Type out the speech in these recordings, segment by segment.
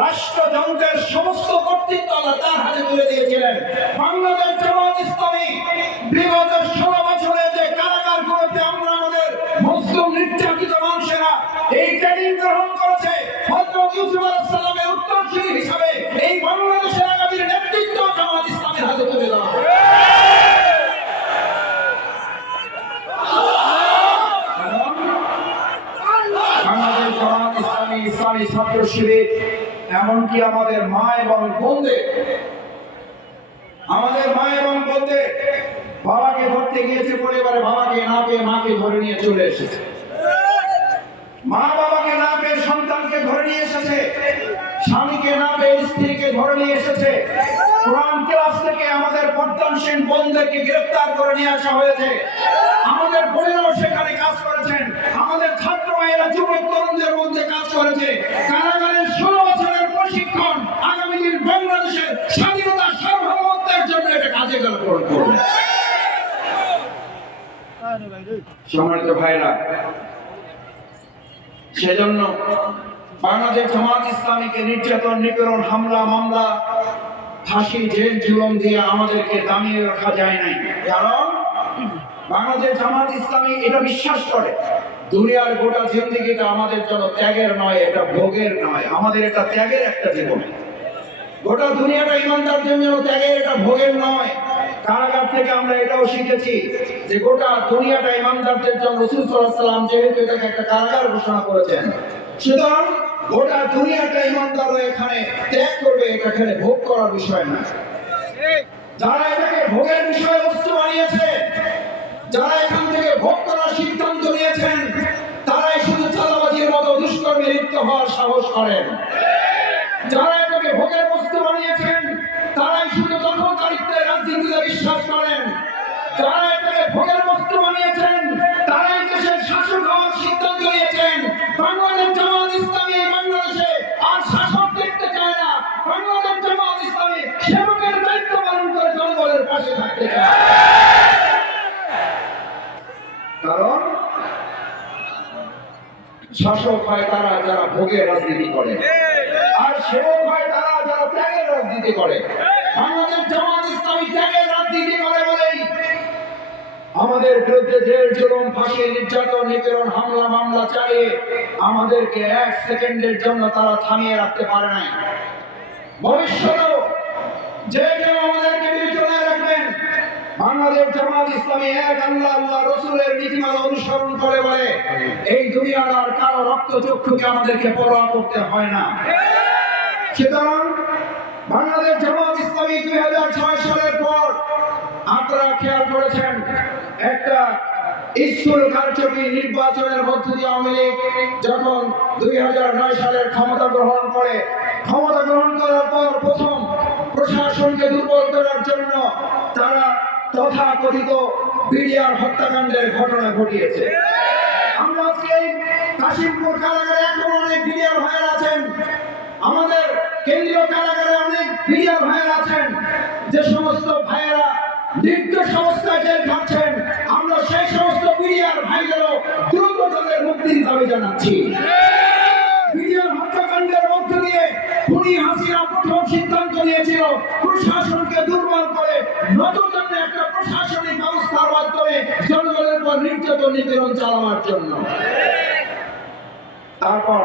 রাষ্ট্রযন্ত্রের সমস্ত কর্তৃত্ব আল্লাহ তার হাতে তুলে দিয়েছিলেন। বাংলাদেশ জামাত ইসলামী বিগত 16 বছরে যে কারাগারগুলোতে আমরা আমাদের মুসলিম নির্যাতিত মানুষেরা এই ট্রেনিং গ্রহণ করেছে, হযরত ইউসুফ আলাইহিস সালামের উত্তরসূরি হিসাবে এই বাংলাদেশের আগামীর নেতৃত্ব জামাত ইসলামের হাতে তুলে দেওয়া হবে। বাংলাদেশ জামাত ইসলামী, ইসলামী ছাত্র শিবির, এমনকি আমাদের মা এবং বোনদের বাবাকে ধরতে গিয়েছে, পরিবারে বাবাকে না পেয়ে মাকে ধরে নিয়ে চলে এসেছে, মা বাবাকে না পেয়ে সন্তানকে ধরে নিয়ে এসেছে, স্বামীকে না পেয়ে স্ত্রীকে ধরে নিয়ে এসেছে। কোরআন ক্লাস থেকে আমাদের পর্দানসীন বোনদেরকে গ্রেফতার করে নিয়ে আসা হয়েছে। আমাদের বোনেরাও সেখানে কাজ করেছেন, আমাদের ছাত্র ভাইয়েরা যুবক তরুণদের মধ্যে কাজ করেছে। কারাগারের 16 বছরের প্রশিক্ষণ আগামী দিন বাংলাদেশের স্বাধীনতা সার্বভৌমত্বের জন্য এটা কাজে করবে। সম্মানিত ভাইরা, সেজন্য বাংলাদেশ জামাত ইসলামীকে নির্যাতন, নিপীড়ন, হামলা, মামলা, ফাঁসি, জেল, জুলুম দিয়ে আমাদেরকে দামিয়ে রাখা যায় নাই। কারণ বাংলাদেশ জামাত ইসলামী এটা বিশ্বাস করে দুনিয়ার গোটা জিন্দেগিটা আমাদের জন্য ত্যাগের নয়, এটা ভোগের নয়, আমাদের এটা ত্যাগের একটা জীবন। গোটা দুনিয়াটা ইমানদারদের জন্য ত্যাগের, এটা ভোগের নয়। কারাগার থেকে আমরা এটাও শিখেছি যে গোটা দুনিয়াটা ইমানদারদের জন্য। রাসূল সাল্লাল্লাহু আলাইহি ওয়াসাল্লাম যেহেতু এটাকে একটা কারাগার ঘোষণা করেছেন, সুতরাং গোটা দুনিয়াটা ইমানদাররা এখানে ত্যাগ করবে, এটা এখানে ভোগ করার বিষয় না। যারা এটাকে ভোগের বিষয়বস্তু বানিয়েছে, যারা এখান থেকে ভোগ করার সিদ্ধান্ত নিয়েছেন, তারাই শুধু চাঁদাবাজির মতো দুষ্কর্মে লিপ্ত হওয়ার সাহস করেন। যারা এটাকে ভোগের বস্তু বানিয়েছেন, তারাই শুধু দখলদারিত্বের রাজনীতিতে বিশ্বাস করেন। যারা এটাকে ভোগের বস্তু বানিয়েছেন, তারাই দেশের শাসক হওয়ার সিদ্ধান্ত নিয়েছেন। বাংলাদেশ জামাত ইসলামী বাংলাদেশে আর শাসক দেখতে চায় না। বাংলাদেশ জামাত ইসলামী সেবকের দায়িত্ব পালন করে জনগণের পাশে থাকতে চায়। কারণ শাসক হয় তারা যারা ভোগের রাজনীতি করে, আর সেবক হয় তারা যারা ত্যাগের রাজনীতি করে। বাংলাদেশ জামাত ইসলামী ত্যাগের রাজনীতি করে বলেই আমাদের বিরুদ্ধে জেল, জুলুম, ফাঁসি, নির্যাতন, নিপীড়ন, হামলা, মামলা চালিয়ে আমাদেরকে 1 সেকেন্ডের জন্য তারা থামিয়ে রাখতে পারে নাই। ভবিষ্যতেও যে কেউ আমাদেরকে বিবেচনায় রাখবেন, বাংলাদেশ জামাত ইসলামী এক আল্লাহ, আল্লাহ রসুলের নীতিমালা অনুসরণ করে বলে এই দুনিয়ার আর কারো রক্তচক্ষুকে আমাদেরকে পরোয়া করতে হয় না। সুতরাং বাংলাদেশ জামাত ইসলামী 2006 সালের পর আপনারা খেয়াল করেছেন, একটা স্কুল কারচুপি নির্বাচনের মধ্য দিয়ে আওয়ামী লীগ যখন 2009 সালের ক্ষমতা গ্রহণ করার পর প্রথম প্রশাসনকে দুর্বল করার জন্য তারা তথাকথিত বিডিআর হত্যাকাণ্ডের ঘটনা ঘটিয়েছে। আমরা আজকে কাশিমপুর কারাগারে এখন অনেক বিডিআর ভাইয়েরা আছেন, আমাদের কেন্দ্রীয় কারাগারে অনেক বিডিআর ভাইয়েরা আছেন, যে সমস্ত ভাইয়েরা নির্দোষ অবস্থায় জেল খাচ্ছেন, আমরা সেই সমস্ত বিডিআর ভাইদেরও দ্রুত তাদের মুক্তির দাবি জানাচ্ছি। বিডিআর হত্যাকাণ্ডের মধ্য দিয়ে খুনি হাসিনা প্রথম সিদ্ধান্ত নিয়েছিল প্রশাসনকে দুর্বল করে নতুন একটা প্রশাসনিক ব্যবস্থার মাধ্যমে জনগণের উপর নির্যাতন, নিপীড়ন চালানোর জন্য। তারপর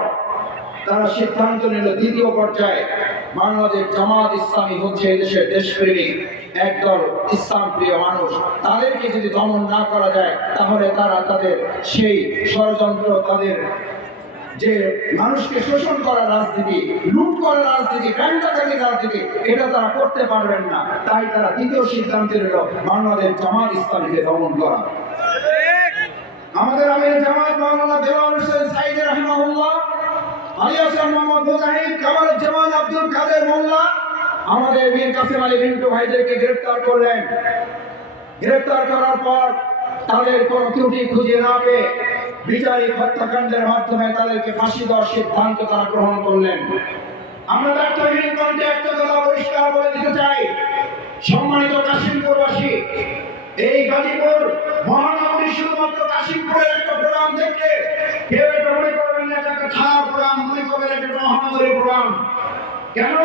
তারা সিদ্ধান্ত নিল দ্বিতীয় পর্যায়ে বাংলাদেশ জামাত ইসলামী হচ্ছে এদেশের দেশপ্রেমিক একদল ইসলাম প্রিয় মানুষ, তাদেরকে যদি দমন না করা যায় তাহলে তারা তাদের সেই ষড়যন্ত্র, তাদের যে মানুষকে শোষণ করার রাজনীতি, লুট করার রাজনীতি, ব্যাংকাটারির রাজনীতি, এটা তারা করতে পারবেন না। তাই তারা দ্বিতীয় সিদ্ধান্ত নিল বাংলাদেশ জামাত ইসলামীকে দমন করা। আমাদের আমির জামাত মাওলানা দেওয়ান হোসেন সাইদি রাহিমাহুল্লাহ, আলিয়াস মোহাম্মদ মুজাহিদ, কামারুজ্জামান, আব্দুল কাদের মোল্লা, আমাদের মীর কাসেম আলী মিন্টু ভাইদেরকে গ্রেফতার করলেন। গ্রেফতার করার পর তাদের কোন ত্রুটি খুঁজে না পেয়ে বিচারিক হত্যাকাণ্ডের মাধ্যমে তাদেরকে ফাঁসি দেওয়ার সিদ্ধান্ত তারা গ্রহণ করলেন। আমরা দায়িত্বহীন কণ্ঠে একটা কথা পরিষ্কার বলে দিতে চাই, সম্মানিত কাশিমপুরবাসী, এই গাজীপুর মহানগরী শুধুমাত্র কাশিমপুরের একটা প্রোগ্রাম দেখলে কেউ এটা মনে করবেন না, এটা একটা খারাপ প্রোগ্রাম, মনে করবেন এটা একটা মহানগরী প্রোগ্রাম। কেন